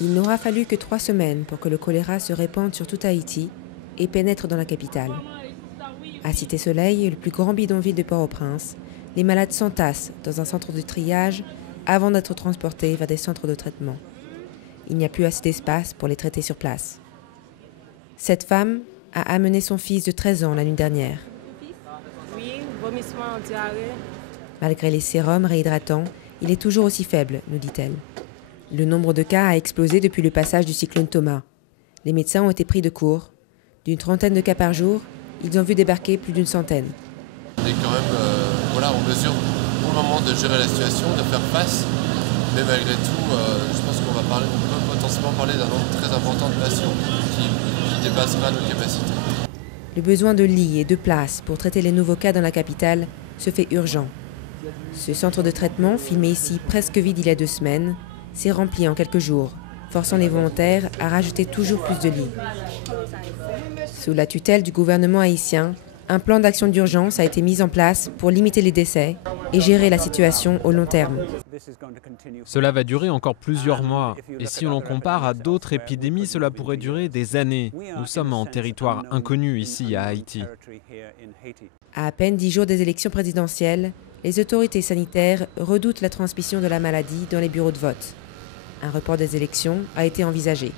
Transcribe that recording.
Il n'aura fallu que 3 semaines pour que le choléra se répande sur tout Haïti et pénètre dans la capitale. À Cité-Soleil, le plus grand bidonville de Port-au-Prince, les malades s'entassent dans un centre de triage avant d'être transportés vers des centres de traitement. Il n'y a plus assez d'espace pour les traiter sur place. Cette femme a amené son fils de 13 ans la nuit dernière. Oui, vomissement, diarrhée. Malgré les sérums réhydratants, il est toujours aussi faible, nous dit-elle. Le nombre de cas a explosé depuis le passage du cyclone Thomas. Les médecins ont été pris de court. D'une trentaine de cas par jour, ils ont vu débarquer plus d'une centaine. On est quand même en mesure pour le moment de gérer la situation, de faire face. Mais malgré tout, je pense qu'on peut potentiellement parler d'un nombre très important de patients qui dépassera nos capacités. Le besoin de lits et de places pour traiter les nouveaux cas dans la capitale se fait urgent. Ce centre de traitement, filmé ici presque vide il y a 2 semaines, s'est rempli en quelques jours, forçant les volontaires à rajouter toujours plus de lits. Sous la tutelle du gouvernement haïtien, un plan d'action d'urgence a été mis en place pour limiter les décès et gérer la situation au long terme. Cela va durer encore plusieurs mois. Et si on compare à d'autres épidémies, cela pourrait durer des années. Nous sommes en territoire inconnu ici à Haïti. À peine 10 jours des élections présidentielles, les autorités sanitaires redoutent la transmission de la maladie dans les bureaux de vote. Un report des élections a été envisagé.